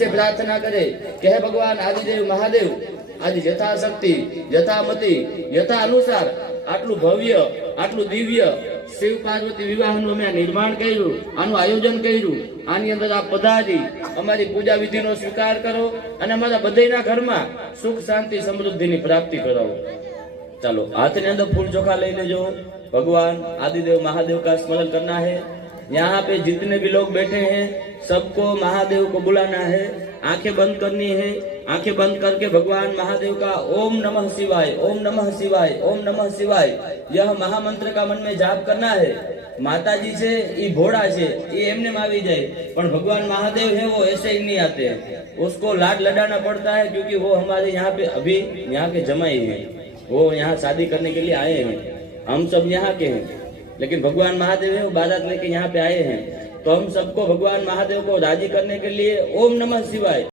से प्रार्थना करे कि हे भगवान आदिदेव महादेव आज यथाशक्ति यथामति यथा अनुसार आटलू भव्य आटलू दिव्य शिव पार्वती विवाहનું અમે નિર્માણ કર્યું, આનું આયોજન કર્યું, આની અંદર આપ પધારી અમારી પૂજા વિધિનો સ્વીકાર કરો અને અમારા બધાના ઘરમાં સુખ શાંતિ સમૃદ્ધિની પ્રાપ્તિ કરાવો। चलो हाथ के अंदर फूल चोखा ले लेजो। भगवान आदिदेव महादेव का स्मरण करना है। यहाँ पे जितने भी लोग बैठे हैं सबको महादेव को बुलाना है। आंखें बंद करनी है। आंखें बंद करके भगवान महादेव का ओम नमः शिवाय, ओम नमः शिवाय, ओम नमः शिवाय यह महामंत्र का मन में जाप करना है। माता जी से ये भोड़ा से ये एमने मावी जाए, पर भगवान महादेव है वो ऐसे ही नहीं आते हैं, उसको लाड लडाना पड़ता है क्योंकि वो हमारे यहाँ पे अभी यहाँ के जमाई हैं, वो यहाँ शादी करने के लिए आए हैं। हम सब यहाँ के हैं, लेकिन भगवान महादेव है वो बारात लेके यहाँ पे आए हैं। तो हम सबको भगवान महादेव को राजी करने के लिए ओम नमः शिवाय